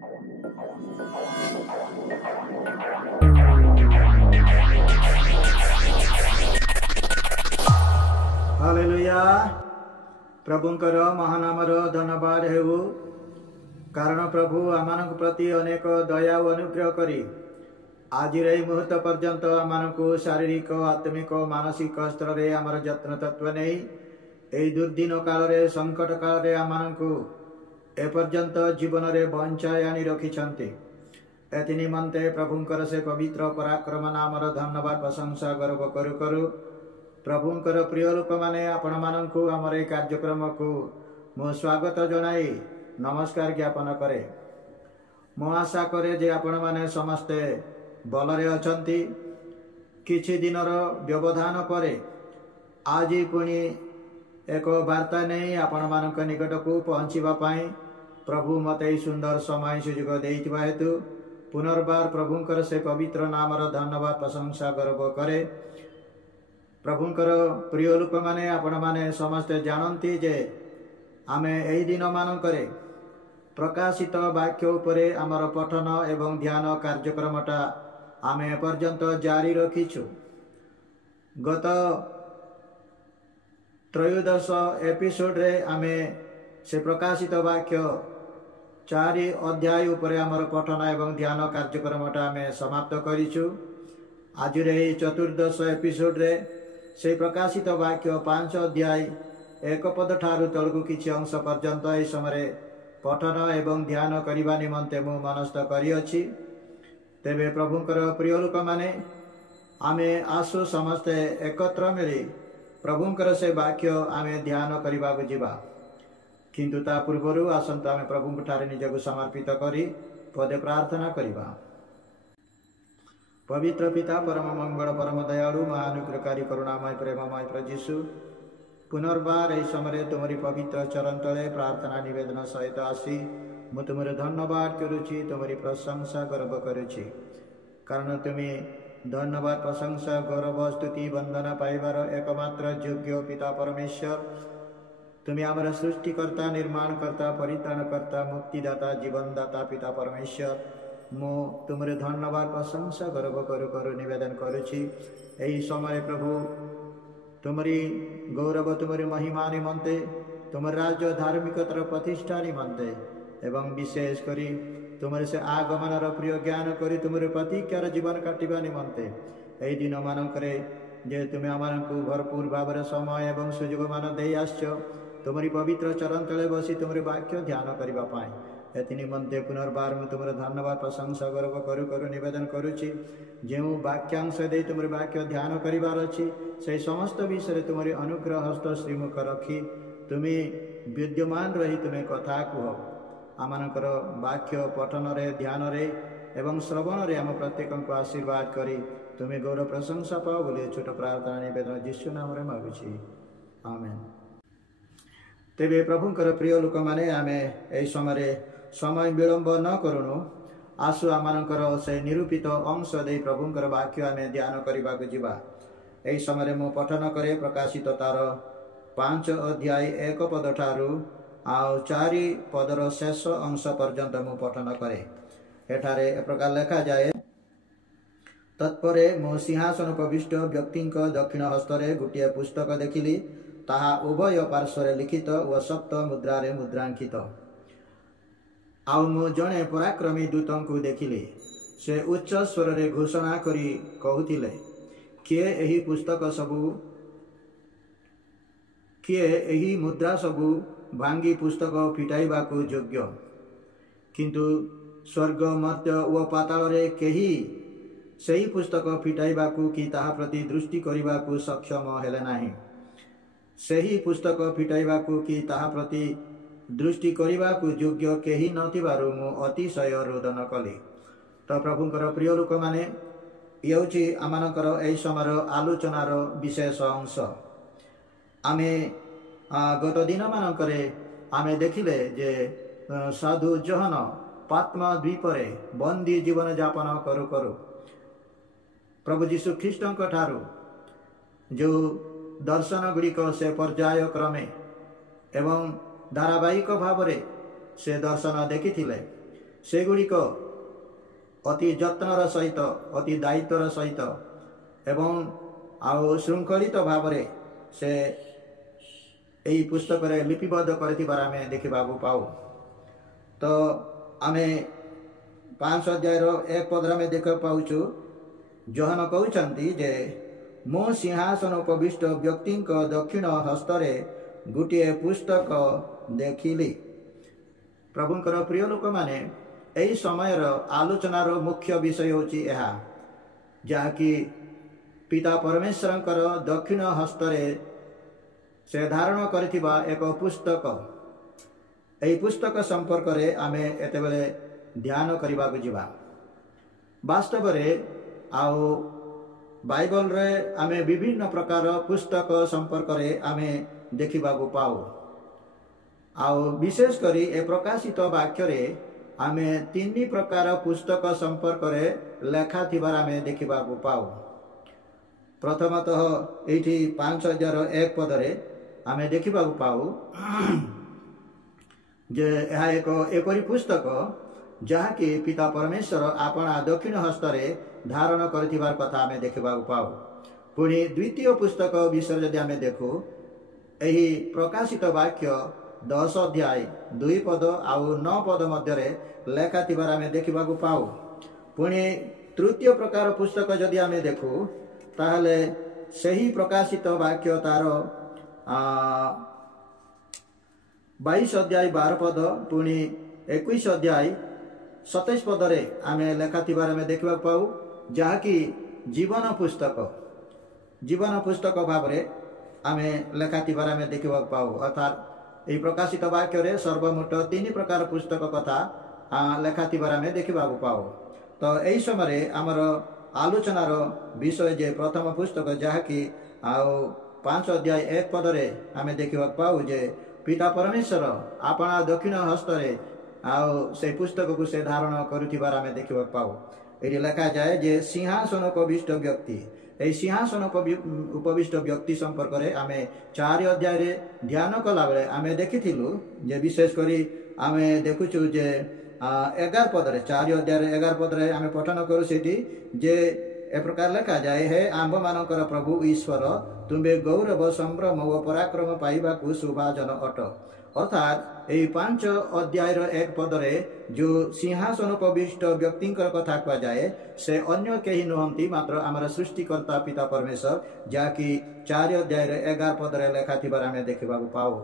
Hallelujah. प्रभुंकर महानामर धन्यवाद हेउ, कारण प्रभु आमानक प्रति अनेक दया और अनुग्रह करी आज मुहूर्त पर्यंत आमानकु शारीरिक आत्मिक मानसिक स्तर रे आमर जत्न तत्व नहीं एई दुर्दिन काल रे संकट काल रे आमानकु एपर्यंत जीवन रे बंचाई आनी रखिछन्ति। एति निमंते प्रभुंकर से पवित्र पराक्रम नामर धन्यवाद प्रशंसा गर्व करू करू प्रभुंकर प्रिय लोक माने आपण मानकु आमर ए कार्यक्रम को मो स्वागत जनाई नमस्कार ज्ञापन करे। मो आशा करे जे आपण माने समस्ते बलरे अछंती। किछि दिनर व्यवधान परे आज पुणी एक वार्ता नहीं आपण मानक निकट को पहुँचवा पाई प्रभु मते सुंदर समय सुजोग देइतिबा हेतु पुनर्बार प्रभुंकर से पवित्र नामर धन्यवाद प्रशंसा गर्व करे। प्रभुंकर प्रिय लोक माने आपण माने समस्ते जानती जे आमे एई दिन मानकरे प्रकाशित वाक्य उपरे आमर पठन एवं ध्यान कार्यक्रमटा आमे पर्यंत जारी रखीछु। गत त्रयोदश एपिसोड रे आमे से प्रकाशित वाक्य 4 अध्याय उपरे आमर पठन एवं ध्यान कार्यक्रमटा आमे समाप्त करिछु। आज रे चतुर्दश एपिसोड रे से प्रकाशित वाक्य 5 अध्याय 1 पद ठारू तलकु किछि अंश पर्यंत ए समय पठन एवं ध्यान करने निमंते मु मनस्थ करिअछि। तेबे प्रभुंकर प्रिय लोक माने आमे आसु समस्ते एकत्र मिली प्रभुंकर से वाक्य आमे ध्यान करबा को जिबा। किंतु ता पूर्वरु आसंत आमे प्रभुंक ठारे निजको समर्पित करी पदे प्रार्थना करिबा। पवित्र पिता परम मंगल परम दयालु महानुग्रहकारी करुणामय प्रेममय प्रभु यीशु पुनर्बार यह समय तुमरी पवित्र चरण तले प्रार्थना निवेदन सहित आसी मु तुम धन्यवाद करुछि, तुमरी प्रशंसा गर्व करुछि। कारण तुम्हें धन्यवाद प्रशंसा गौरव स्तुति वंदना पाइबार एकमात्र योग्य पिता परमेश्वर। तुम्हें आमर सृष्टिकर्ता निर्माणकर्ता परित्राणकर्ता मुक्तिदाता जीवनदाता पिता परमेश्वर। मु तुम धन्यवाद प्रशंसा गर्व करू करू निवेदन करुछि। एही समय प्रभु तुमरी गौरव तुमरी महिमा निमंते तुम राज्य धार्मिकतर प्रतिष्ठा निमंते एवं विशेष करी तुमरे से आगमनर प्रिय ज्ञान करी तुमरे प्रतीक्षार जीवन काटिबा निमंते एही दिन मानकरे जे तुमे आमानकु भरपूर भाव समय एवं सुजोग मान दे आछो तुमरी पवित्र चरण तले बसी तुमरे वाक्य ध्यान करबा पाई। एति निमंते पुनर्बार मु तुमरे धन्यवाद प्रशंसा गर्व करू करू निवेदन करुछि। जो वाक्यांश दे तुमरे वाक्य ध्यान करिबार अछि से समस्त विषय तुमरी अनुग्रह हस्त श्रीमुख रखी तुमे विद्यमान रही तुमे कथा कुह। आमानकर वाक्य पठन रे ध्यान रे एवं श्रवण रे आम प्रत्येक को आशीर्वाद करी तुमे गौरव प्रशंसा पाओ बोले छोट प्रार्थना निवेदन यीशु नाम रे मागुछि, आमेन। तेबे प्रभुंकर प्रिय लोक माने आमे एई समय विलंब न करूनु आसु आमानकर से निरूपित अंश दे प्रभुंकर वाक्य आमे ध्यान करबा को जिबा। एई समय मु पठन करे प्रकाशित तार 5 अध्याय 1 पद ठारू आउ 4 पदर शेष अंश पर्यंत मु पठन करे। एठारे ए प्रकार लेखा जाए, तत्परे मो सिंहासन उपविष्ट व्यक्ति दक्षिण हस्तरे गोटे पुस्तक देखिली, ताहा उभय पार्श्वरे लिखित व सप्त मुद्रारे मुद्रांकित। आउ मु जणे पराक्रमी दूतों को देखिली, से उच्च स्वर रे घोषणा करी कहूतिले, किए एही पुस्तक सबू किए एही मुद्रा सबू भांगी पुस्तक फिटाइबा को योग्य। किंतु स्वर्ग मर्त्य व पाताल रे केही सही पुस्तक फिटाइबा को कि ताहा प्रति दृष्टि करिबा को सक्षम हेले नाही। सही पुस्तक फिटाइबा को कि ताहा प्रति दृष्टि करिबा को योग्य केही नथिबारु मु अतिशय रोदन कली। तो प्रभुंकर प्रिय लोक माने येउछि आमानकर एई समर आलोचनार विशेष अंश। आमे गत दिन मानकरे आमे देखिले जे साधु जोहन पात्मा द्वीपरे बंदी जीवन यापन करू करू प्रभु जीशु ख्रीष्टଙ୍କ ଠାରୁ जो दर्शन गुड़िक से पर्याय क्रमे एवं धारावाहिक भाव से दर्शन देखी सेगुड़िक अति जत्नर सहित अति दायित्वर सहित एवं आउ श्रृंखलित भाव से यही पुस्तक लिपिबद्ध कर देखा पाऊ। तो आमे 5 अध्याय 1 पद में देख पाऊँ जोहन कहते जे मो सिंहासन उपविष्ट व्यक्ति दक्षिण हस्तरे गोटे पुस्तक देखिली। प्रभुंकर प्रिय लोक माने यही समयर आलोचनार मुख्य विषय होची यह जहाँकि पिता परमेश्वरंकर दक्षिण हस्तरे से धारण करथिबा एक पुस्तक। यही पुस्तक संपर्क रे आमे एतेबेले ध्यान करबा को जिबा। वास्तव रे आउ बाइबल रे आमे विभिन्न प्रकार पुस्तक संपर्क रे आमे देखिबा को पाऊ। आउ विशेष करी ए प्रकाशित वाक्य रे आमे 3 प्रकार पुस्तक संपर्क रे लेखा थिबार आमे देखिबा को पाऊ। प्रथमतः एठी 5,001 पद रे आमे देखिबा को पाऊ जे यह एक एपरी पुस्तक जहाँकि पिता परमेश्वर आपना दक्षिण हस्तरे धारण करथिबार कथा आमे देखिबा को पाऊ। पुणी द्वितीय पुस्तक विषय जदि आमे देखु एही प्रकाशित वाक्य 10 अध्याय 2 पद आउ 9 पद मध्य लेखा थिबार आमे देखिबा को पाऊ। पुणी तृतीय प्रकार पुस्तक जदि आमे देखु ताहले सही प्रकाशित वाक्य तार 22 अध्याय 12 पद पुणी 21 अध्याय 27 पद रे आमे लेखा थिबार आमे देखिबा पाऊ जहाँकि जीवन पुस्तक भाव रे आमे लेखा थिबार आमे देखिबा पाऊ। अर्थात यही प्रकाशित वाक्य रे सर्वमोट 3 प्रकार पुस्तक कथा लेखा थिबार आमे देखिबा पाऊ। तो यही समय आमर आलोचनार विषय जे प्रथम पुस्तक जहाँकि आउ 5 अध्याय 1 पद रे आमे देखिबा पाऊ जे पिता परमेश्वर आपना दक्षिण हस्तरे आउ से पुस्तक को से धारण करुथिबार आमे देखिबा पाऊ। एटी लिखा जाए जे सिंहासन उपविष्ट व्यक्ति ए सिंहासन उपविष्ट व्यक्ति संपर्क रे आमे 4 अध्याय रे ध्यान कला बेले आमे देखिथिलु जे विशेष करी आमे देखुछु जे 11 पद रे 4 अध्याय रे 11 पद रे आमे पठन करू सेठी जे ए प्रकार लिखा जाए हे आंब मानकर प्रभु ईश्वर तुम्बे गौरव संभ्रम व पराक्रम पाइबा को सुभाजन अट। अर्थात यही 5 अध्याय 1 पद रे जो सिंहासन उपविष्ट व्यक्ति कथा कह जाए से अन्य कहीं नुहंती मात्र आमर सृष्टिकर्ता पिता परमेश्वर जहाँकि 4 अध्याय 11 पद रे लेखा थिबार आमे देखिबा पाऊ।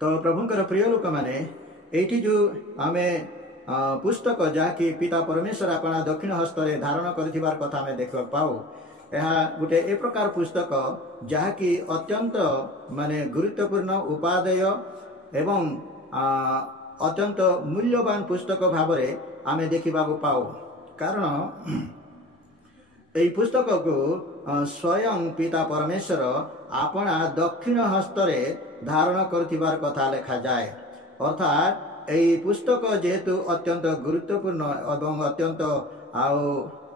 तो प्रभुंकर प्रिय लोक माने एठी जो आमे पुस्तक जहाँकि पिता परमेश्वर अपना दक्षिण हस्तरे धारण करथिबार कथा आमे देखिबा पाऊ। यह गोटे ए प्रकार पुस्तक जहाँकि अत्यंत माने गुरुत्वपूर्ण उपादेय एवं अत्यंत मूल्यवान पुस्तक भाव रे आमे देखिबा पाऊ। कारण यही पुस्तक को स्वयं पिता परमेश्वर आपना दक्षिण हस्तरे धारण करथिबार कथा लेखा जाए। अर्थात यही पुस्तक जेहेतु अत्यंत गुरुत्वपूर्ण एवं अत्यंत आउ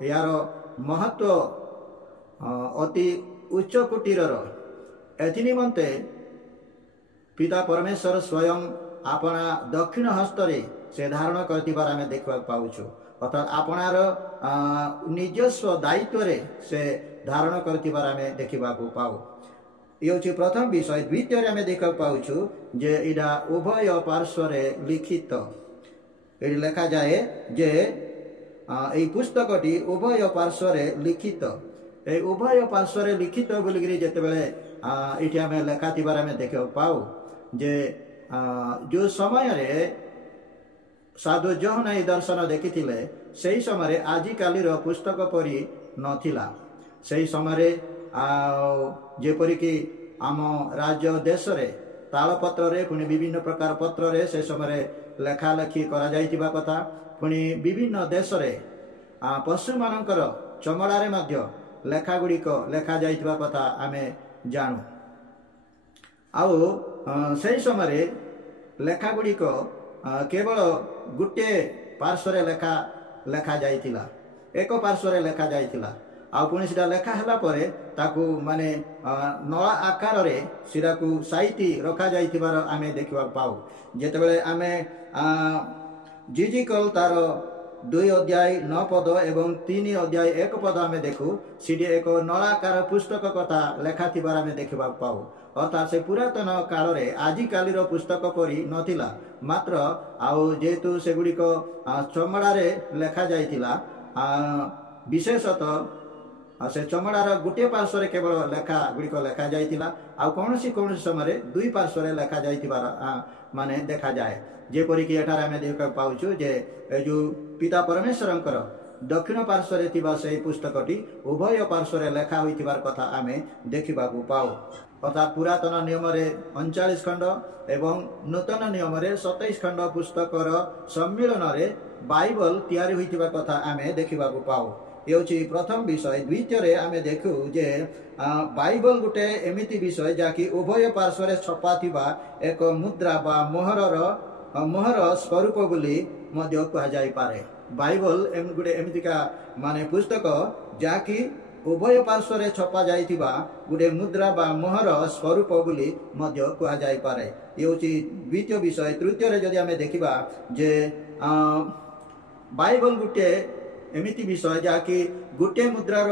यार महत्व अति उच्च कोटीर एथि निमंते पिता परमेश्वर स्वयं अपना दक्षिण हस्तरे से धारण करथिबार आमे देखबा पाउछु। अर्थात आपनार निजस्व दायित्व रे से धारण करथिबार आमे देखिबा पाऊ। ये होछि प्रथम विषय। द्वितीय आमे देखा पाउछु जे इडा उभय पार्श्वरे लिखित एडी लेखा जाए जे एई पुस्तकटी उभय पार्श्वरे लिखित ए उभय पार्श्वरे लिखित बोलिगिरी जेतेबेले इठी आमे लेखा थिबार आमे देखा पाऊ जे जो समय रे साधु जोहन ए दर्शन देखिथिले सेही समय आजिकालीर पुस्तक परी नथिला। सेही समय जेपरी कि आम राज्य देश रे तालपत्र रे पुणी विभिन्न प्रकार पत्र रे से समय लेखा लेखी करा जाइतिबा कथा पुणी विभिन्न देश रे पशु मानकर चमड़ा रे मध्य लेखा गुड़िक लेखा जाइतिबा कथा आमे जानू। आउ सेही समय लेखा गुड़िक केवल गोटे पार्श्वरे लेखा जाइतिला एक पार्श्वरे लेखा जाइतिला आ पुणी सीटा लेखा हला परे ताकू माने नला आकार रे सीटा को साइती रखा जाइतिबार आमे देखिबा पाऊ। जेतेबेले आमे ଜିଜିକଲ ତାର 2 ଅଧ୍ୟାୟ 9 ପଦ ଏବଂ 3 ଅଧ୍ୟାୟ 1 ପଦ ଆମେ ଦେଖୁ ସେଠି ଏକ ନଳାକାର ପୁସ୍ତକ କଥା ଲେଖା ଥିବାର ଆମେ ଦେଖିବାକୁ ପାଉ। ଅର୍ଥାତ୍ ସେ ପୁରାତନ କାଳରେ ଆଜିକାଲିର ପୁସ୍ତକ ପରି ନଥିଲା, ମାତ୍ର ଆଉ ଯେହେତୁ ସେଗୁଡ଼ିକ ଚମଡ଼ାରେ ଲେଖାଯାଇଥିଲା, ବିଶେଷତଃ ସେ ଚମଡ଼ାର ଗୋଟିଏ ପାର୍ଶ୍ୱରେ କେବଳ ଲେଖା ଗୁଡ଼ିକ ଲେଖାଯାଇଥିଲା, ଆଉ କୌଣସି ସମୟରେ 2 ପାର୍ଶ୍ୱରେ ଲେଖାଯାଇଥିବାର ମାନେ ଦେଖାଯାଏ। ଯେପରିକି ଏଠାରେ ଆମେ ଦେଖିବାକୁ ପାଉଛୁ ଯେ ଏ ଯେଉଁ ପିତା ପରମେଶ୍ୱରଙ୍କର ଦକ୍ଷିଣ ପାର୍ଶ୍ୱରେ ଥିବା ସେହି ପୁସ୍ତକଟି ଉଭୟ ପାର୍ଶ୍ୱରେ ଲେଖା ହୋଇଥିବାର କଥା ଆମେ ଦେଖିବାକୁ ପାଉ। ଅର୍ଥାତ୍ ପୁରାତନ ନିୟମରେ 39 ଖଣ୍ଡ ଏବଂ ନୂତନ ନିୟମରେ 27 ଖଣ୍ଡ ପୁସ୍ତକର ସମ୍ମିଳନରେ ବାଇବଲ ତିଆରି ହୋଇଥିବା କଥା ଆମେ ଦେଖିବାକୁ ପାଉ। ଏ ହେଉଛି ପ୍ରଥମ ବିଷୟ। ଦ୍ୱିତୀୟରେ ଆମେ ଦେଖୁ ଯେ ବାଇବଲ ଗୋଟେ ଏମିତି ବିଷୟ ଯାହାକି ଉଭୟ ପାର୍ଶ୍ୱରେ ଛପା ଥିବା ଏକ ମୁଦ୍ରା ବା ମୋହର ସ୍ୱରୂପ ବୋଲି ମଧ୍ୟ କୁହାଯାଇପାରେ। ବାଇବଲ ଗୋଟେ ଏମିତିକା ମାନେ ପୁସ୍ତକ ଯାହାକି ଉଭୟ ପାର୍ଶ୍ୱରେ ଛପା ଯାଇଥିବା ଗୋଟେ ମୁଦ୍ରା ବା ମୋହର ସ୍ୱରୂପ ବୋଲି ମଧ୍ୟ କୁହାଯାଇପାରେ। ଏ ହେଉଛି ଦ୍ୱିତୀୟ ବିଷୟ। ତୃତୀୟରେ ଯଦି ଆମେ ଦେଖିବା ଯେ ବାଇବଲ ଗୋଟିଏ ଏମିତି ବିଷୟ ଯାହାକି ଗୋଟିଏ ମୁଦ୍ରାର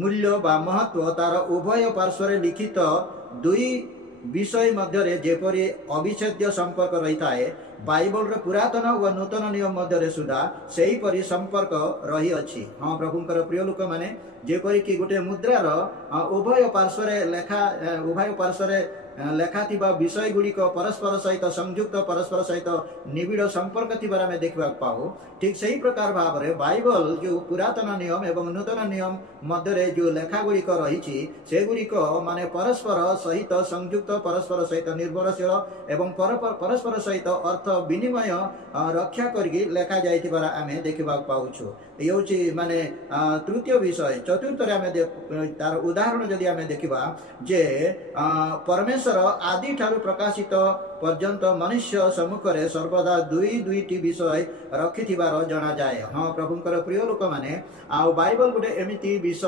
ମୂଲ୍ୟ ବା ମହତ୍ଵ ତାର ଉଭୟ ପାର୍ଶ୍ୱରେ ଲିଖିତ 2 ବିଷୟ ମଧ୍ୟରେ ଯେପରି ଅବିଚ୍ଛେଦ୍ୟ ସମ୍ପର୍କ ରହିଥାଏ, ବାଇବଲର ପୁରାତନ ଓ ନୂତନ ନିୟମ ମଧ୍ୟରେ ସୁଦ୍ଧା ସେହିପରି ସମ୍ପର୍କ ରହିଅଛି। ହଁ ପ୍ରଭୁଙ୍କର ପ୍ରିୟ ଲୋକମାନେ, ଯେପରିକି ଗୋଟିଏ ମୁଦ୍ରାର ଉଭୟ ପାର୍ଶ୍ୱରେ ଲେଖା ଥିବା ବିଷୟ ଗୁଡ଼ିକ ପରସ୍ପର ସହିତ ସଂଯୁକ୍ତ, ପରସ୍ପର ସହିତ ନିବିଡ଼ ସମ୍ପର୍କ ଥିବାର ଆମେ ଦେଖିବାକୁ ପାଉ। ଠିକ୍ ସେହି ପ୍ରକାର ଭାବରେ ବାଇବଲ ଯେଉଁ ପୁରାତନ ନିୟମ ଏବଂ ନୂତନ ନିୟମ ମଧ୍ୟରେ ଯେଉଁ ଲେଖା ଗୁଡ଼ିକ ରହିଛି ସେଗୁଡ଼ିକ ମାନେ ପରସ୍ପର ସହିତ ସଂଯୁକ୍ତ, ପରସ୍ପର ସହିତ ନିର୍ଭରଶୀଳ ଏବଂ ପରସ୍ପର ସହିତ ଅର୍ଥ ବିନିମୟ ରକ୍ଷା କରିକି ଲେଖାଯାଇଥିବାର ଆମେ ଦେଖିବାକୁ ପାଉଛୁ। ଏ ହେଉଛି ମାନେ ତୃତୀୟ ବିଷୟ। ଚତୁର୍ଥରେ ଆମେ ତାର ଉଦାହରଣ ଯଦି ଆମେ ଦେଖିବା ଯେ ପରମେଶ୍ୱର ଆଦି ଠାରୁ ପ୍ରକାଶିତ ପର୍ଯ୍ୟନ୍ତ ମନୁଷ୍ୟ ସମ୍ମୁଖରେ ସର୍ବଦା 2ଟି ବିଷୟ ରଖିଥିବାର ଜଣାଯାଏ। ହଁ ପ୍ରଭୁଙ୍କର ପ୍ରିୟ ଲୋକମାନେ, ଆଉ ବାଇବଲ ଗୋଟେ ଏମିତି ବିଷୟ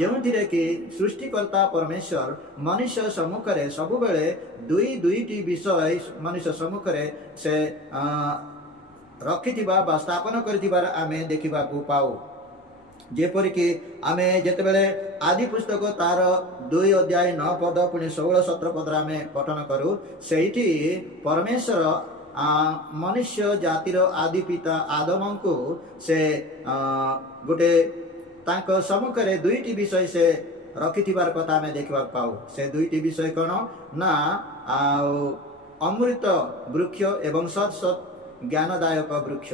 ଯେଉଁଥିରେ କି ସୃଷ୍ଟିକର୍ତ୍ତା ପରମେଶ୍ୱର ମନୁଷ୍ୟ ସମ୍ମୁଖରେ ସବୁବେଳେ 2ଟି ବିଷୟ ମନୁଷ୍ୟ ସମ୍ମୁଖରେ ସେ ରଖିଥିବା ବା ସ୍ଥାପନ କରିଥିବାର ଆମେ ଦେଖିବାକୁ ପାଉ। ଯେପରିକି ଆମେ ଯେତେବେଳେ ଆଦି ପୁସ୍ତକ ତାର 2 ଅଧ୍ୟାୟ 9 ପଦ ପୁଣି 16-17 ପଦରେ ଆମେ ପଠନ କରୁ, ସେଇଠି ପରମେଶ୍ୱର ମନୁଷ୍ୟ ଜାତିର ଆଦି ପିତା ଆଦମଙ୍କୁ ସେ ଗୋଟେ ତାଙ୍କ ସମ୍ମୁଖରେ 2ଟି ବିଷୟ ସେ ରଖିଥିବାର କଥା ଆମେ ଦେଖିବାକୁ ପାଉ। ସେ 2ଟି ବିଷୟ କ'ଣ ନା ଆଉ ଅମୃତ ବୃକ୍ଷ ଏବଂ ସତ୍ ଜ୍ଞାନଦାୟକ ବୃକ୍ଷ।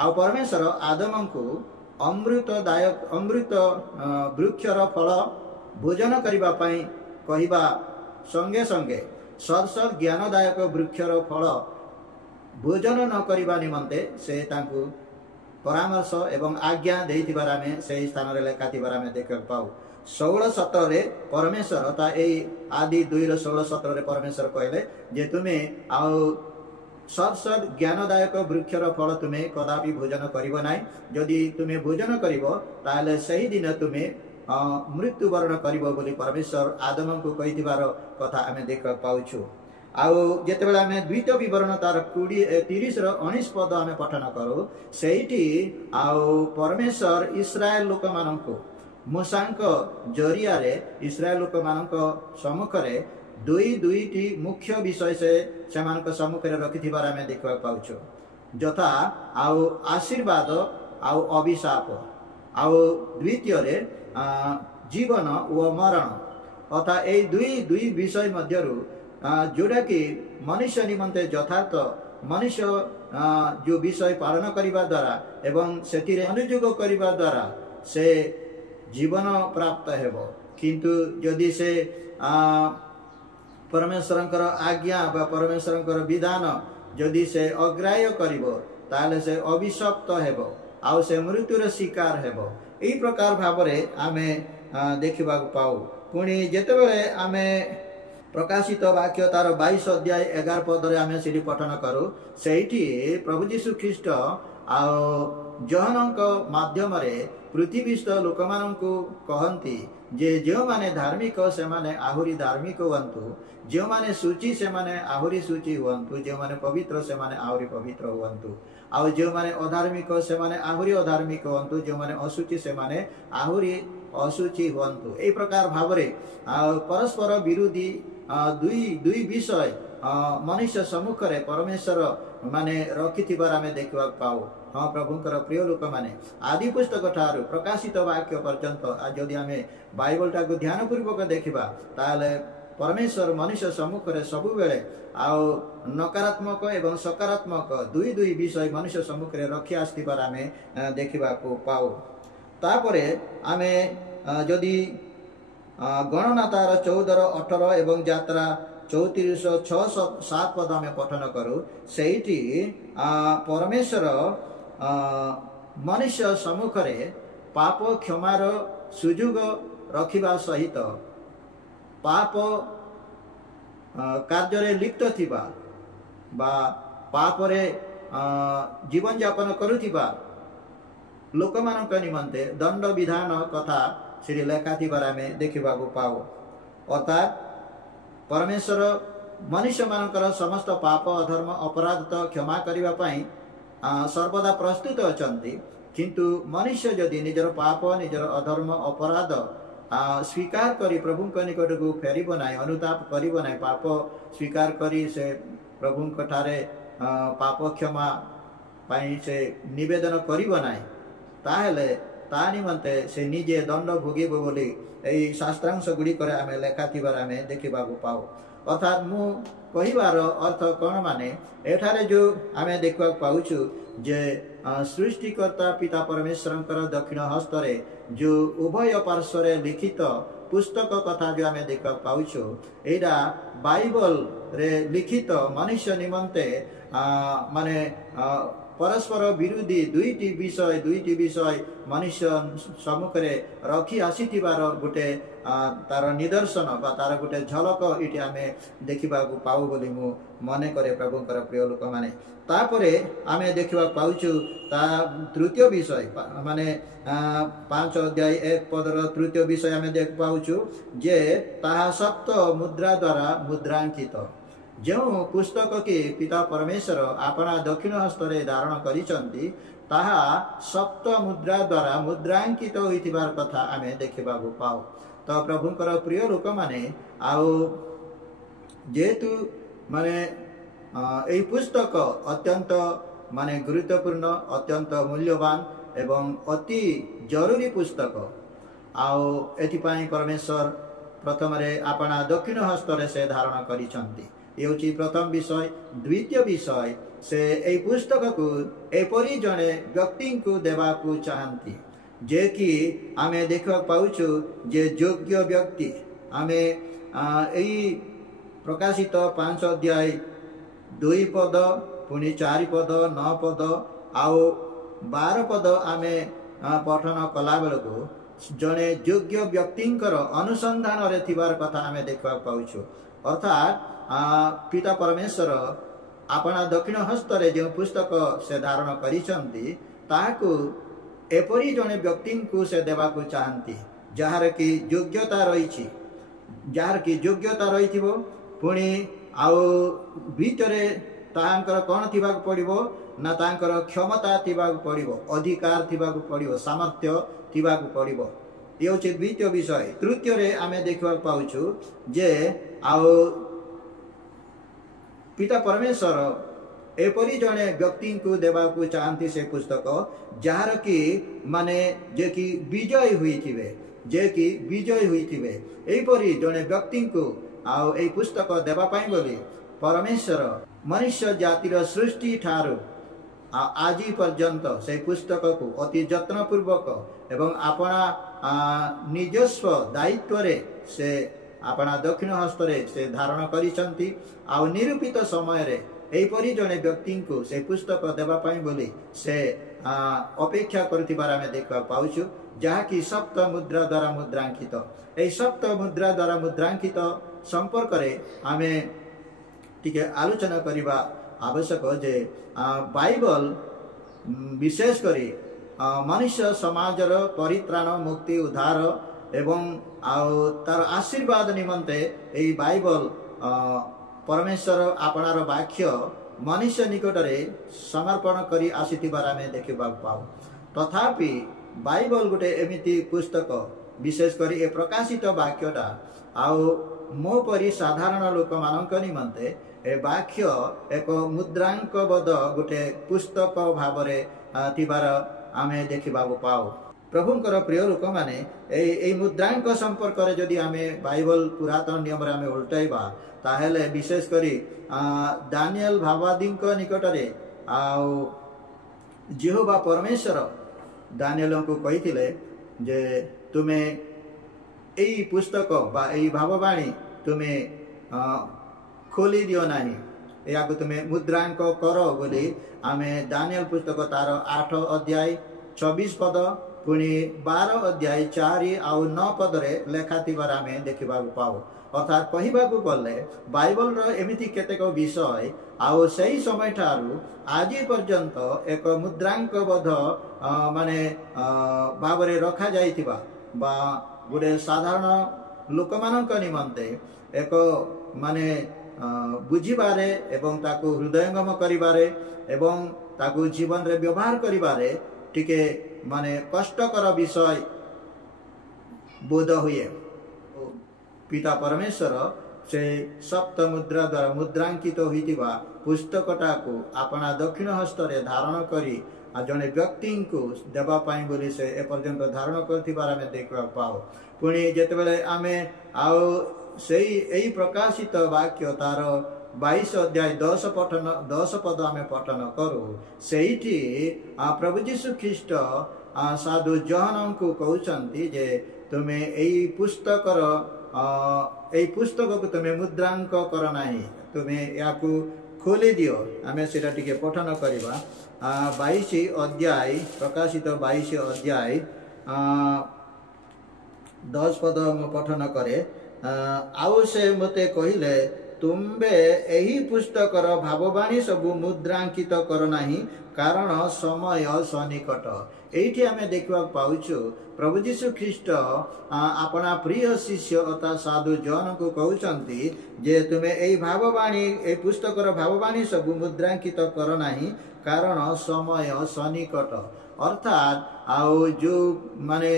ଆଉ ପରମେଶ୍ୱର ଆଦମଙ୍କୁ ଅମୃତ ବୃକ୍ଷର ଫଳ ଭୋଜନ କରିବା ପାଇଁ କହିବା ସଙ୍ଗେ ସଙ୍ଗେ ସତ୍ ଜ୍ଞାନଦାୟକ ବୃକ୍ଷର ଫଳ ଭୋଜନ ନ କରିବା ନିମନ୍ତେ ସେ ତାଙ୍କୁ ପରାମର୍ଶ ଏବଂ ଆଜ୍ଞା ଦେଇଥିବାର ଆମେ ସେହି ସ୍ଥାନରେ ଲେଖା ଥିବାର ଆମେ ଦେଖିବାକୁ ପାଉ। 16-17ରେ ପରମେଶ୍ୱର ଏଇ ଆଦି 2:16-17ରେ ପରମେଶ୍ୱର କହିଲେ ଯେ ତୁମେ ଆଉ ସତ୍ ଜ୍ଞାନଦାୟକ ବୃକ୍ଷର ଫଳ ତୁମେ କଦାପି ଭୋଜନ କରିବ ନାହିଁ। ଯଦି ତୁମେ ଭୋଜନ କରିବ ତାହେଲେ ସେହି ଦିନ ତୁମେ ମୃତ୍ୟୁବରଣ କରିବ ବୋଲି ପରମେଶ୍ୱର ଆଦମଙ୍କୁ କହିଥିବାର କଥା ଆମେ ଦେଖିବାକୁ ପାଉଛୁ। ଆଉ ଯେତେବେଳେ ଆମେ ଦ୍ୱିତୀୟ ବିବରଣ ତାର 30-19 ପଦ ଆମେ ପଠନ କରୁ, ସେଇଠି ଆଉ ପରମେଶ୍ୱର ଇସ୍ରାଏଲ ଲୋକମାନଙ୍କୁ ମୂଷାଙ୍କ ଜରିଆରେ ଇସ୍ରାଏଲ ଲୋକମାନଙ୍କ ସମ୍ମୁଖରେ 2ଟି ମୁଖ୍ୟ ବିଷୟ ସେମାନଙ୍କ ସମ୍ମୁଖରେ ରଖିଥିବାର ଆମେ ଦେଖିବାକୁ ପାଉଛୁ, ଯଥା ଆଉ ଆଶୀର୍ବାଦ ଆଉ ଅଭିଶାପ, ଆଉ ଦ୍ୱିତୀୟରେ ଜୀବନ ଓ ମରଣ। ଅର୍ଥାତ୍ ଏଇ ଦୁଇ ବିଷୟ ମଧ୍ୟରୁ ଯେଉଁଟାକି ମନୁଷ୍ୟ ନିମନ୍ତେ ଯଥାର୍ଥ ମନୁଷ୍ୟ ଯେଉଁ ବିଷୟ ପାଳନ କରିବା ଦ୍ୱାରା ଏବଂ ସେଥିରେ ଅନୁଯୋଗ କରିବା ଦ୍ୱାରା ସେ ଜୀବନ ପ୍ରାପ୍ତ ହେବ, କିନ୍ତୁ ଯଦି ସେ ପରମେଶ୍ୱରଙ୍କର ଆଜ୍ଞା ବା ପରମେଶ୍ୱରଙ୍କର ବିଧାନ ଯଦି ସେ ଅଗ୍ରାହ୍ୟ କରିବ ତାହେଲେ ସେ ଅଭିଶପ୍ତ ହେବ ଆଉ ସେ ମୃତ୍ୟୁର ଶିକାର ହେବ। ଏହି ପ୍ରକାର ଭାବରେ ଆମେ ଦେଖିବାକୁ ପାଉ। ପୁଣି ଯେତେବେଳେ ଆମେ ପ୍ରକାଶିତ ବାକ୍ୟ ତାର 22-11 ପଦରେ ଆମେ ସେଠି ପଠନ କରୁ, ସେଇଠି ପ୍ରଭୁ ଯୀଶୁ ଖ୍ରୀଷ୍ଟ ଆଉ ଯୋହନଙ୍କ ମାଧ୍ୟମରେ ପୃଥିବୀସ୍ଥ ଲୋକମାନଙ୍କୁ କହନ୍ତି ଯେ ଯେଉଁମାନେ ଧାର୍ମିକ ସେମାନେ ଆହୁରି ଧାର୍ମିକ ହୁଅନ୍ତୁ, जो माने सूची से माने आहुरी सूची हुअन्तु, जो माने पवित्र से माने आहुरी पवित्र हुअन्तु, आउ जो माने अधार्मिक से माने आहुरी अधार्मिक हुअन्तु, जो माने अशुचि से माने आहुरी अशुचि हुअन्तु। एई प्रकार भावरे परस्पर विरोधी दुई विषय मनुष्य सम्मुख रे परमेश्वर माने रखिथिबार आमे देखिबा पाऊ। हाँ प्रभुंकर प्रिय लोक माने आदि पुस्तक ठारू प्रकाशित वाक्य पर्यंत जदि आमे बाइबल टाको ध्यान पूर्वक देखिबा ताले परमेश्वर मनुष्य सम्मुख रे सबु बेले आउ नकारात्मक एवं सकारात्मक दुई विषय मनुष्य सम्मुख रे रखि आस्थिबार आमे देखिबा को पाऊ। तापरे आमे जदि गणना तार 14, 18 एवं यात्रा 34, 6, 7 पद आमे पठन करू। सेठी परमेश्वर मनुष्य सम्मुख रे पाप क्षमार सुजुग रखिबा सहित पाप कार्य लिप्त थिबा बा पाप रे जीवन यापन करुथिबा लोक मानक निमंते दंड विधान कथा श्री लेखा थिबार आमे देखिबा को पाऊ। अर्थात परमेश्वर मनुष्य मानकर समस्त पाप अधर्म अपराध तो क्षमा करिबा पई सर्वदा प्रस्तुत अछंती, किंतु मनुष्य जदि निजर पाप निजर अधर्म अपराध स्वीकार करी प्रभु निकट को फेरिब नाई, अनुताप करिब नाई, पाप स्वीकार करी से प्रभु ठारे पाप क्षमा पाई से निवेदन करिब नाई, ताहेले ता निमंते से निजे दंड भोगिब बोली एई शास्त्रांश गुड़िकर आमे लेखा थिबार आमे देखिबा को पाऊ। अर्थात मु कहिबार अर्थ कौन माने एठारे जो आमे देखा पाउछु जे सृष्टिकर्ता पिता परमेश्वरंकर दक्षिण हस्तरे जो उभय पार्श्वरे लिखित पुस्तक कथा जो आमे देखा पाउछु, एडा बाइबल रे लिखित मनुष्य निमंते माने परस्पर विरोधी दुईटी विषय मनुष्य सम्मुख रे रखी आसीथिबार गोटे तार निदर्शन बा तार गोटे झलक इटी आमे देखिबा को पाऊ बोली मु मने करे प्रभुंकर प्रिय लोक माने। तापरे आमे देखिबा पाउछु ता तृतीय विषय माने 5 अध्याय 1 पदर तृतीय विषय आमे देख पाउछु जे ताहा सप्त मुद्रा द्वारा मुद्रांकित, जो पुस्तक के पिता परमेश्वर अपना दक्षिण हस्तरे धारण करिसंती ताहा सप्त मुद्रा द्वारा मुद्रांकित होइथिबार कथा आमे देखिबा को पाऊ। तो प्रभुंकर प्रिय लोक माने आउ जेतु माने एई पुस्तक अत्यंत माने गुरुत्वपूर्ण अत्यंत मूल्यवान एवं अति जरूरी पुस्तक आउ एथिपाई परमेश्वर प्रथम रे अपना दक्षिण हस्तरे से धारण करिसंती। ये होची प्रथम विषय। द्वितीय विषय से ए पुस्तक को एपरी जने व्यक्ति को देवा को चाहती जे कि आमे देखा पाउछु जे योग्य व्यक्ति आमे एई प्रकाशित 5 अध्याय 2 पद पुनी 4 पद 9 पद आउ 12 पद आमे पठन कला बेलको जने योग्य व्यक्तिंकर अनुसंधान रे थिबार कथा आमे देखा पाउछु। अर्थात पिता परमेश्वर अपना दक्षिण हस्तरे जो पुस्तक से धारण करिसंती ताकू एपरी जने व्यक्ति को से देवा को चाहती जार की योग्यता रही, जार की योग्यता रही पुणी आउ भीतरे तांकर कौन थिबा पड़िबो ना तांकर क्षमता थिबा पड़िबो, अधिकार थिबा पड़िबो, सामर्थ्य थिबा पड़िबो। ये होची द्वितीय विषय। तृतीय रे आमे देखा पाउछु जे आउ पिता परमेश्वर एपरी जने व्यक्ति को देवा को चाहती से पुस्तक जार की माने जे कि विजय हुई थिबे, जे कि विजय हुई थिबे एपरी जने व्यक्ति को आउ ए पुस्तक देवा पाई बोली परमेश्वर मनुष्य जातिर सृष्टि ठारू आज पर्यंत से पुस्तक को अति जत्न पूर्वक एवं अपना निजस्व दायित्व रे से अपना दक्षिण हस्तरे से धारण करिसंती आउ निरूपित समय रे एपरी जने व्यक्ति को से पुस्तक देवा पाई बोली से अपेक्षा करुथिबार आमे देखा पाउछु, जहा कि सप्त मुद्रा द्वारा मुद्रांकित। ए सप्त मुद्रा द्वारा मुद्रांकित संपर्क रे आमे टिके आलोचना करिबा आवश्यक जे बाइबल विशेष करी मनुष्य समाजर परित्राण मुक्ति उद्धार एवं आउ तार आशीर्वाद निमंते एई बाइबल परमेश्वर आपणार वाक्य मनुष्य निकटरे समर्पण करी आसीथिबार आमे देखिबा पाऊ। तथापि बाइबल गोटे एमिति पुस्तक विशेष करी ए प्रकाशित वाक्यटा आउ मो परी साधारण लोक मानक निमंते ए वाक्य एक मुद्रांकबद्ध गोटे पुस्तक भावरे थिबार आमे देखिबा पाऊ। प्रभुंकर प्रिय लोक माने ए मुद्रांक संपर्क रे जदि आमे बाइबल पुरातन नियम रे आमे उल्टाइबा ताहेले विशेष करी दानियल भावादींक निकटरे आउ जेहोवा परमेश्वर दानियल को कहिथिले जे तुमे एई पुस्तक बा एई भाववाणी तुमे खोली दियो नाही या तुमे मुद्रांक करो बोली आमे दानियल पुस्तक तार 8 अध्याय 24 पद पुणी 12 अध्याय 4 आउ 9 पद रे लेखा थिबार आमे देखिबा पाऊ। अर्थात कहिबाकू गले बाइबल रो एमिति केतेक विषय आउ सही समय ठारू आज पर्यंत एक मुद्रांकबद्ध माने भावरे रखा जाइथिबा बा गोटे साधारण लोक मानक निमंते एक माने बुझिबारे एवं ताकू हृदयंगम करिबारे एवं ताकू जीवन रे व्यवहार करिबारे टिके माने कष्टकर विषय बोध हुए। पिता परमेश्वर से सप्त मुद्रा द्वारा मुद्रांकित होइतिबा पुस्तकटा को अपना दक्षिण हस्त रे धारण करी जने व्यक्ति को देवा पाई बोली से ए पर्यंत धारण करथिबार आमे देखबा पाओ। पुणी जेतेबेले आमे आउ सेई एई प्रकाशित वाक्य तार 22 अध्याय 10 पद आमे पठन करू सेइठी प्रभु यीशु ख्रीष्ट साधु जॉन को कहउचंती जे तुमे एई पुस्तकर एई पुस्तक को तुमे मुद्रांक कर नाही तुमे याकू खोली दियो। आमे सेटा टिके पठन करिबा 22 अध्याय प्रकाशित 22 अध्याय 10 पद पठन करे आउ से मते कहिले तुम्बे एही पुस्तकर भाववाणी सबु मुद्रांकित कर नाही कारण समय सनिकट। एठी आमे देखबा पाउछु प्रभु यीशु ख्रीष्ट अपना प्रिय शिष्य अर्थात साधु जॉन को कहउचंती जे तुमे एही भाववाणी ए पुस्तकर भाववाणी सबु मुद्रांकित कर नाही कारण समय सनिकट। अर्थात आउ जो माने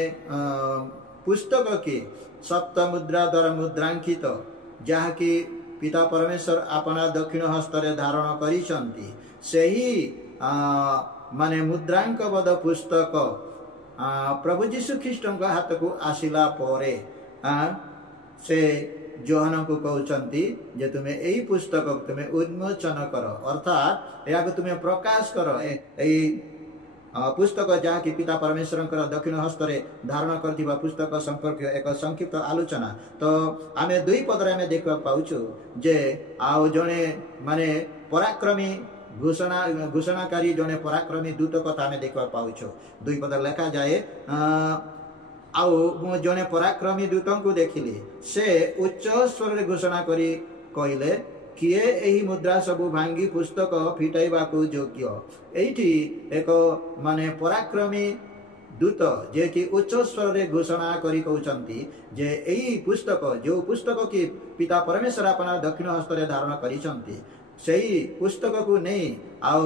पुस्तक की सप्त मुद्रा द्वारा मुद्रांकित जहा कि पिता परमेश्वर अपना दक्षिण हस्त रे धारण करिसंती सेही माने मुद्रांकबद्ध पुस्तक प्रभु यीशु ख्रीष्टଙ୍କ हाथକୁ ଆସିଲା ପରେ से जोहन को कहउचंती जे तुमे एई पुस्तक तुमे उन्मोचन कर अर्थात या तुमे प्रकाश कर एई पुस्तक जहाँ कि पिता परमेश्वर दक्षिण हस्त रे धारण करथिबा पुस्तक संपर्क एक संक्षिप्त आलोचना। तो आमे दुई पदरे आमे देखबा पाउछु जे आउ जने माने पराक्रमी घोषणाकारी जने पराक्रमी दूत कथा आमे देखबा पाउछु। दुई पद लेखा जाए आउ जने पराक्रमी दूतों को देखिली से उच्च स्वर रे घोषणा करी कहिले किए एही मुद्रा सबु भांगी पुस्तक फिटाइबाकू योग्य। एठी एक माने पराक्रमी दूत जे कि उच्च स्वर रे घोषणा करी कहउचंती जे एही पुस्तक जो पुस्तक की पिता परमेश्वर अपना दक्षिण हस्त रे धारण करिसंती सेही पुस्तक को नहीं आउ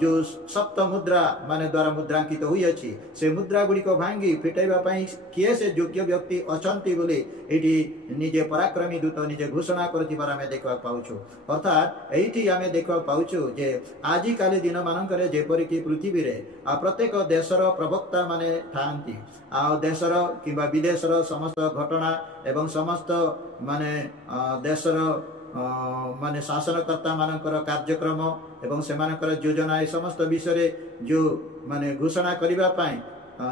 जो सप्त मुद्रा माने द्वारा मुद्रांकित हुई अछि से मुद्रा गुडी को भांगी फिटाइबा पई किए से योग्य व्यक्ति अछंती बोली एठी निजे पराक्रमी दूत निजे घोषणा करथिबार आमे देखबा पाउछु। अर्थात एठी आमे देखबा पाउछु जे आजि काली दिन मानकरे जेपरि कि पृथ्वी रे प्रत्येक देशर प्रवक्ता माने थांती आ देशर किबा विदेशर समस्त घटना एवं समस्त माने देशर माने शासनकर्ता मानकर कार्यक्रम एवं सेमानकर योजना ए समस्त विषय जो माने घोषणा करिबा पाई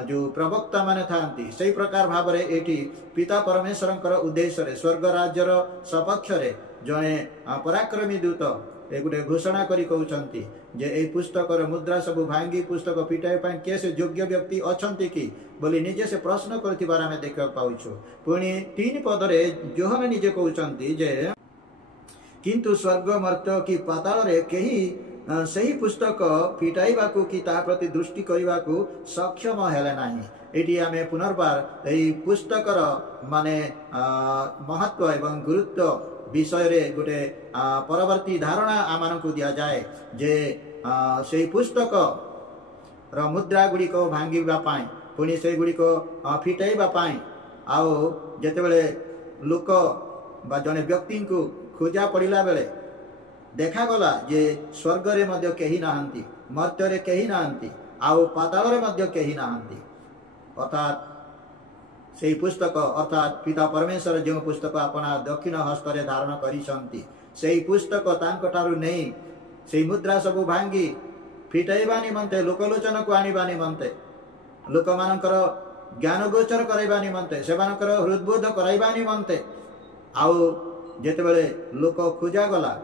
जो प्रवक्ता माने थांती सही प्रकार भाव रे एठी पिता परमेश्वरंकर उद्देश्य रे स्वर्ग राज्यर सपक्ष रे जने पराक्रमी दूत ए गुटे घोषणा करी कहउचंती जे ए पुस्तकर मुद्रा सब भांगी पुस्तक पिटाय पाई केसे योग्य व्यक्ति अछंती की बोली निजे से प्रश्न करथिबार आमे देखा पाउछु। पुणी 3 पद रे जोहन निजे कहउचंती जे किंतु स्वर्ग मर्त्य की पाताल रे केही सही पुस्तक फिटाइबाकू कि ता प्रति दृष्टि करिबाकू सक्षम हेले नाही। एटी आमे पुनर्बार एई पुस्तकर माने महत्व एवं गुरुत्व विषय रे गोटे परवर्ती धारणा आम को दि जाए जे से पुस्तक र मुद्रा गुड़िक भांगापी पुणी से गुड़िक फिटाइवाई आउ जितेबले लोक बा जड़े व्यक्ति को खोजा पड़ा बेले देखागला जे स्वर्ग रे मध्य केही नाहंती, मर्त्य रे केही नाहंती, आउ पाताल रे मध्य केही नाहंती। अर्थात से पुस्तक अर्थात पिता परमेश्वर जो पुस्तक अपना दक्षिण हस्त रे धारण करिसंती से पुस्तक तांको ठारू नहीं से मुद्रा सबु भांगी फिटाइबा निमंते लोकलोचन को आनिबा निमंते लोक मानकर ज्ञान गोचर कराइबा निमंते सेमानकर हृदबोध कराइबा निमंते आउ जेतेबेले लोक खोजा गला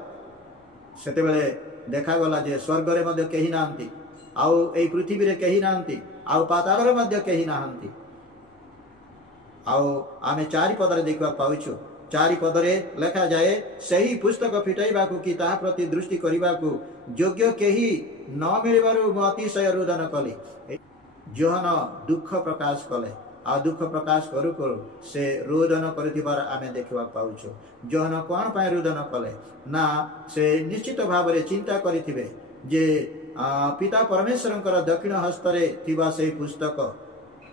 सेतेबेले देखागला जे स्वर्ग रे मध्य केही नाहंती, आउ एई पृथ्वी रे केही नाहंती, आउ पाताल रे मध्य केही नाहंती। आउ आमे चारि पदरे देखा पाउछु। चारि पदरे लेखा जाए सही पुस्तक फिटाइबाकू कि ताहा प्रति दृष्टि करिबाकू योग्य केही न मिलिबारु म अतिशय रुदन कली। जोहन दुख प्रकाश कले आ दुख प्रकाश करू करू से रुदन करथिबार आमे देखिबा पाउछु। जोहन कोन पाए रुदन कले ना से निश्चित भाव रे चिंता करिथिबे जे पिता परमेश्वरंकर दक्षिण हस्तरे थिबा से पुस्तक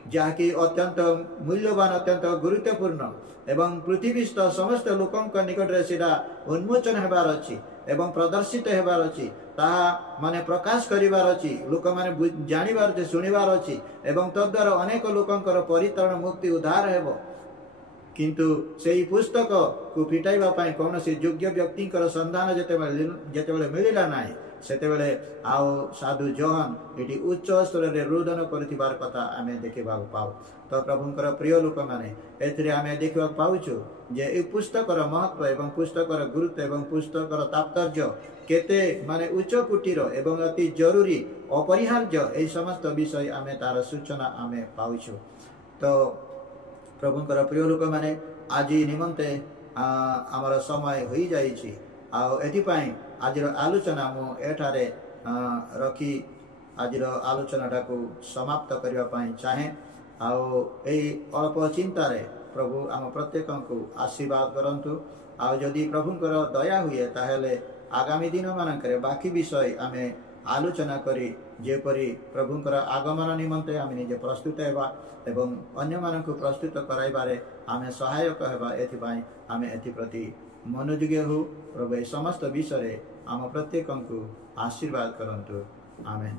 जहाँकि अत्यंत मूल्यवान अत्यंत गुरुत्वपूर्ण एवं पृथ्वीस्थ समस्त लोकंक निकट रे सीधा उन्मोचन हेबार अछि एवं प्रदर्शित हेबार अछि ताहा माने प्रकाश करिवार अछि लोक माने जानिबार अछि सुनिबार अछि एवं तद्वारा अनेक लोकंकर परित्राण मुक्ति उद्धार हेबो। किंतु सेही पुस्तक को फिटाइबा पाई कौनसी योग्य व्यक्तिंकर संधान जेतेबेले मिलिला नाही सेतेबेले आउ साधु जोहन एटी उच्च स्तर रे रुदन करथिबार कथा आमे देखिबा पाउ। तो प्रभुंकर प्रिय लोक माने एथिरे आमे देखिबा पाउछु जे ए पुस्तकर महत्व एवं पुस्तकर गुरुत्व एवं पुस्तकर तात्पर्य केते माने उच्च कुटीर एवं अति जरूरी अपरिहार्य ए समस्त विषय आमे तार सूचना आमे पाउछु। तो प्रभुंकर प्रिय लोक माने आज निमंते आमर समय होई जाइछि आउ एथिपाई आजिर आलोचना मु एठारे रखी आजिर आलोचनाटा को समाप्त करबा पाई चाहे आउ एई अल्प चिंता रे प्रभु आम प्रत्येक को आशीर्वाद करंतु। आउ जदि प्रभुंकर दया हुए ताहेले आगामी दिन मानकरे बाकी विषय आमे आलोचना करी जेपरी प्रभुंकर आगमन निमंते आमे निजे प्रस्तुत हेबा एवं अन्य मानक प्रस्तुत कराइबारे आमे सहायक हेबा एथिपाई आमे एथि प्रति मनोযোগী हो। प्रभु ए समस्त विषय आम प्रत्येक को आशीर्वाद करंतु। आमेन।